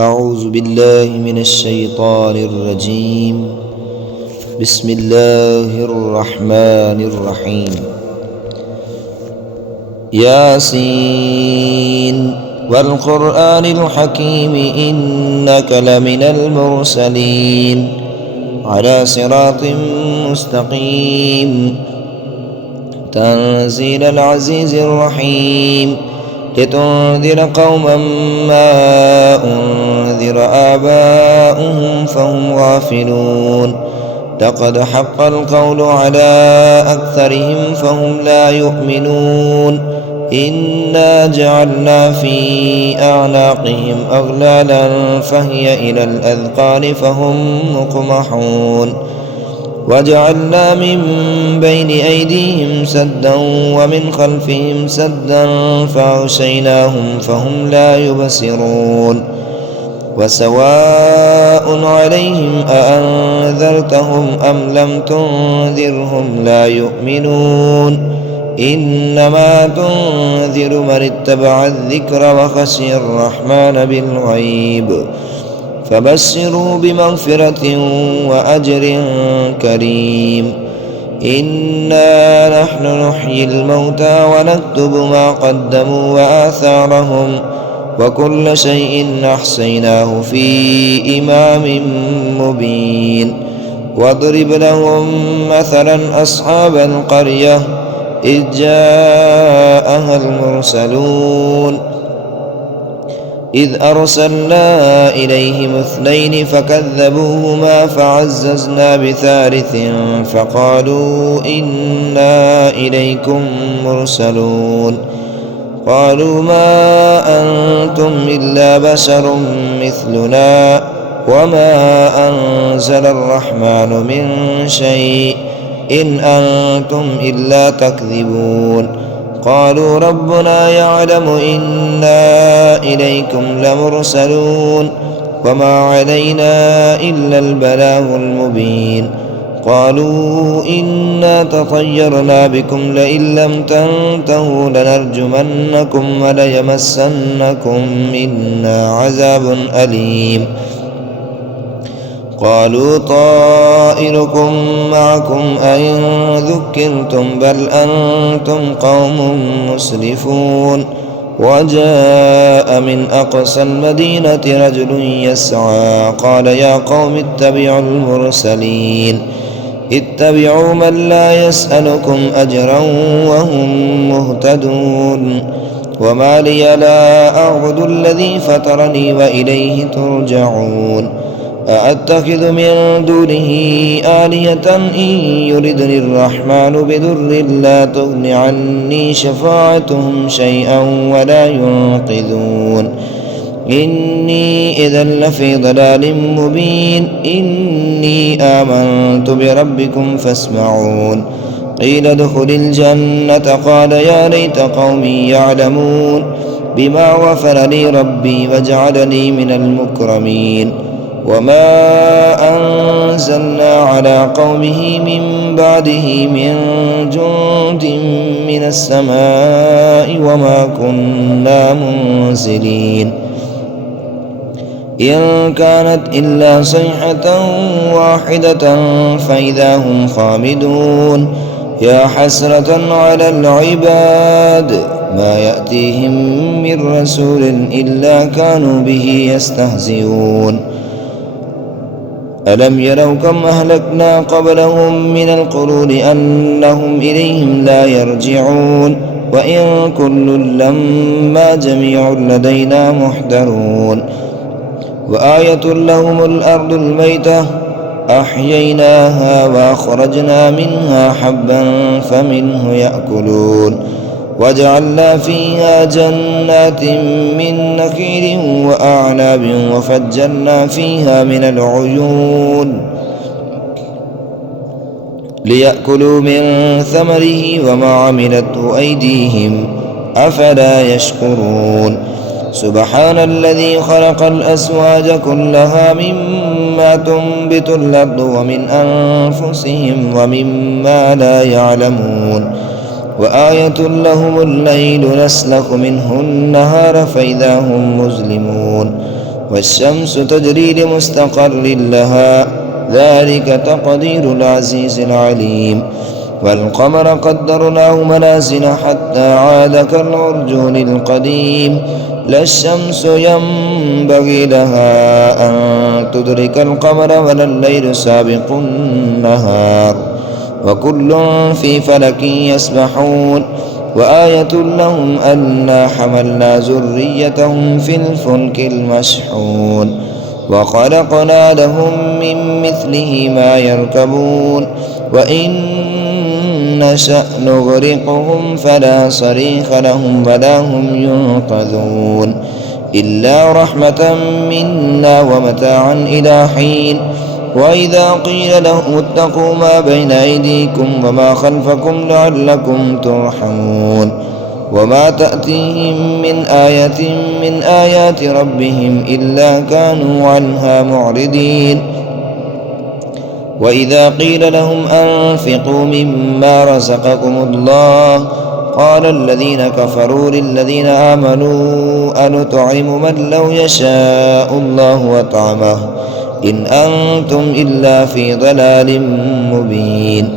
أعوذ بالله من الشيطان الرجيم. بسم الله الرحمن الرحيم. ياسين والقرآن الحكيم إنك لمن المرسلين على صراط مستقيم تنزيل العزيز الرحيم لتنذر قوما ما أنذر آباؤهم فهم غافلون. لقد حق القول على أكثرهم فهم لا يؤمنون. إنا جعلنا في أعناقهم أغلالا فهي إلى الأذقان فهم مقمحون. وجعلنا من بين أيديهم سدا ومن خلفهم سدا فأغشيناهم فهم لا يبصرون. وسواء عليهم أأنذرتهم أم لم تنذرهم لا يؤمنون. إنما تنذر من اتبع الذكر وخشي الرحمن بالغيب فبشروا بمغفرة وأجر كريم. إنا نحن نحيي الموتى ونكتب ما قدموا وآثارهم وكل شيء أحصيناه في إمام مبين. واضرب لهم مثلا أصحاب القرية إذ جاءها المرسلون إذ أرسلنا إليهم اثنين فكذبوهما فعززنا بثالث فقالوا إنا إليكم مرسلون. قالوا ما أنتم إلا بشر مثلنا وما أنزل الرحمن من شيء إن أنتم إلا تكذبون. قالوا ربنا يعلم إنا إليكم لمرسلون وما علينا إلا البلاغ المبين. قالوا إنا تطيرنا بكم لئن لم تنتهوا لنرجمنكم وليمسنكم منا عذاب أليم. قالوا طائركم معكم أئن ذكرتم بل أنتم قوم مسرفون. وجاء من أقصى المدينة رجل يسعى قال يا قوم اتبعوا المرسلين اتبعوا من لا يسألكم أجرا وهم مهتدون. وما لي لا أعبد الذي فطرني وإليه ترجعون. أأتخذ من دونه آلهة إن يردني الرحمن بضر لا تغن عني شفاعتهم شيئا ولا ينقذون. إني إذا لفي ضلال مبين. إني آمنت بربكم فاسمعون. قيل ادخل الجنة قال يا ليت قومي يعلمون بما غفر لي ربي وجعلني من المكرمين. وما أنزلنا على قومه من بعده من جند من السماء وما كنا منزلين. إن كانت إلا صيحة واحدة فإذا هم خامدون. يا حسرة على العباد ما يأتيهم من رسول إلا كانوا به يستهزئون. ألم يروا كم أهلكنا قبلهم من القرون أنهم إليهم لا يرجعون. وإن كل لما جميع لدينا محضرون. وآية لهم الأرض الميتة أحييناها وأخرجنا منها حبا فمنه يأكلون. وجعلنا فيها جنات من نخيل وأعناب وفجرنا فيها من العيون ليأكلوا من ثمره وما عملته أيديهم أفلا يشكرون. سبحان الذي خلق الأزواج كلها مما تنبت الأرض ومن أنفسهم ومما لا يعلمون. وآية لهم الليل نسلخ منه النهار فإذا هم مظلمون والشمس تجري لمستقر لها ذلك تقدير العزيز العليم والقمر قدرناه منازل حتى عاد كالعرجون القديم لا الشمس ينبغي لها أن تدرك القمر ولا الليل سابق النهار وكل في فلك يسبحون وآية لهم أنا حملنا ذريتهم في الفلك المشحون وخلقنا لهم من مثله ما يركبون وإن نشأ نغرقهم فلا صريخ لهم ولا هم ينقذون إلا رحمة منا ومتاعا إلى حين وإذا قيل لهم اتقوا ما بين أيديكم وما خلفكم لعلكم ترحمون وما تأتيهم من آية من آيات ربهم إلا كانوا عنها معرضين وإذا قيل لهم أنفقوا مما رزقكم الله قال الذين كفروا للذين آمنوا أنطعم من لو يشاء الله وطعمه إن أنتم إلا في ضلال مبين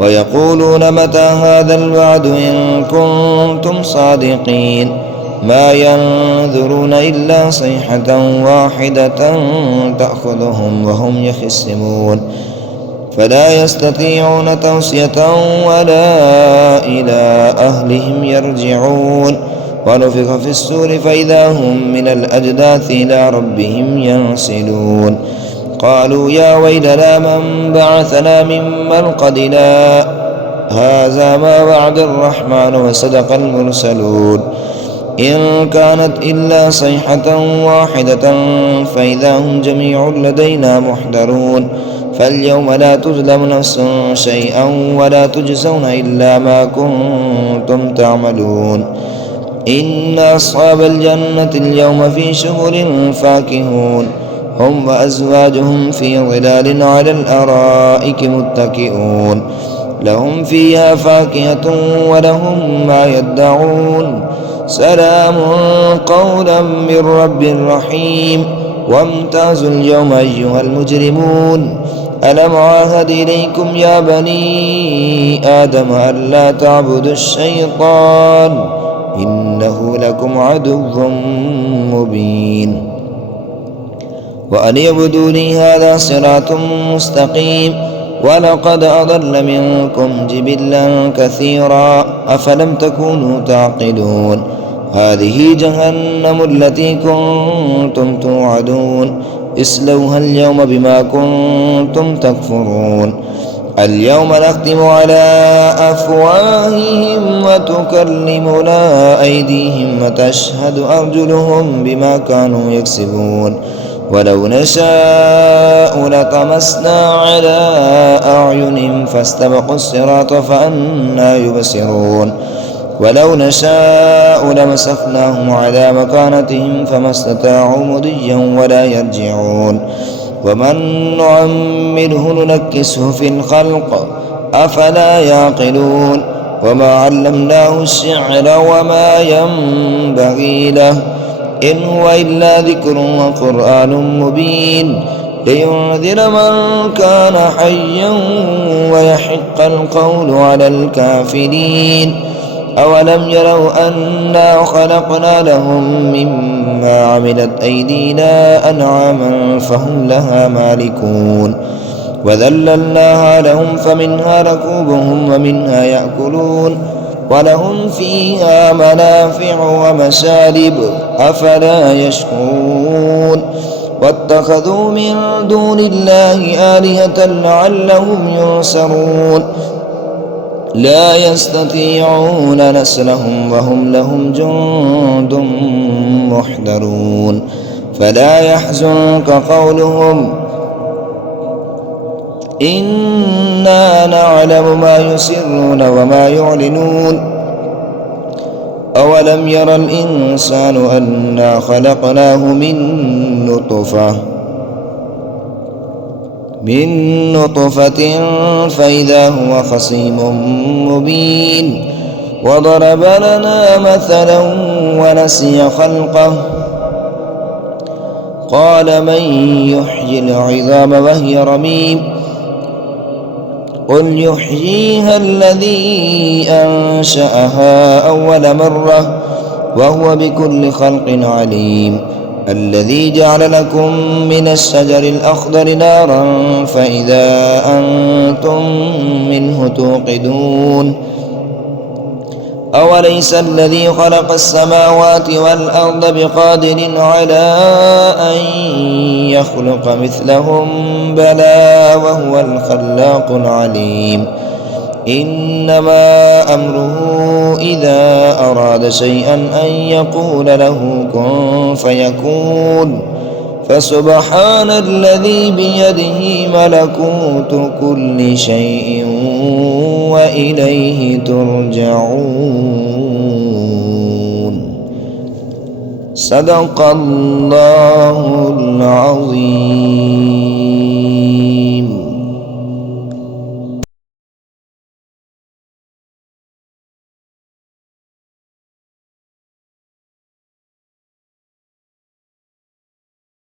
ويقولون متى هذا الوعد إن كنتم صادقين ما ينظرون إلا صيحة واحدة تأخذهم وهم يخصمون فلا يستطيعون توصية ولا إلى أهلهم يرجعون ونفخ في السور فإذا هم من الأجداث إلى ربهم ينسلون قالوا يا ويلنا من بعثنا من مرقدنا هذا ما وعد الرحمن وصدق المرسلون إن كانت إلا صيحة واحدة فإذا هم جميع لدينا محضرون فاليوم لا تظلم نفس شيئا ولا تجزون إلا ما كنتم تعملون إن أصحاب الجنة اليوم في شغل فاكهون هم وأزواجهم في ظلال على الأرائك متكئون لهم فيها فاكهة ولهم ما يدعون سلام قولا من رب رحيم وامتازوا اليوم أيها المجرمون ألم عاهد إليكم يا بني آدم ألا تعبدوا الشيطان إنه لكم عدو مبين وأن اعبدوني هذا صراط مستقيم ولقد أضل منكم جبلا كثيرا أفلم تكونوا تعقلون هذه جهنم التي كنتم توعدون اصلوها اليوم بما كنتم تكفرون اليوم نختم على أفواههم وتكلمنا أيديهم وتشهد أرجلهم بما كانوا يكسبون ولو نشاء لطمسنا على أعينهم فاستبقوا الصراط فأنى يبصرون ولو نشاء لمسخناهم على مكانتهم فما استطاعوا مضيا ولا يرجعون ومن نعمره ننكسه في الخلق أفلا يعقلون وما علمناه الشعر وما ينبغي له إن هو إلا ذكر وقرآن مبين لينذر من كان حيا ويحق القول على الكافرين أولم يروا أنا خلقنا لهم مما عملت أيدينا أنعاما فهم لها مالكون وذللناها لهم فمنها ركوبهم ومنها يأكلون ولهم فيها منافع ومشارب أفلا يشكرون واتخذوا من دون الله آلهة لعلهم ينصرون لا يستطيعون نصرهم وهم لهم جند محضرون فلا يحزنك قولهم إنا نعلم ما يسرون وما يعلنون أولم ير الإنسان أنا خلقناه من نطفة فإذا هو خصيم مبين وضرب لنا مثلا ونسي خلقه قال من يحيي العظام وهي رميم قل يحييها الذي أنشأها أول مرة وهو بكل خلق عليم الذي جعل لكم من الشجر الأخضر نارا فإذا أنتم منه توقدون أوليس الذي خلق السماوات والأرض بقادر على أن يخلق مثلهم بلى وهو الخلاق العليم إنما أمره إذا أراد شيئا أن يقول له كن فيكون فسبحان الذي بيده ملكوت كل شيء وإليه ترجعون صدق الله العظيم.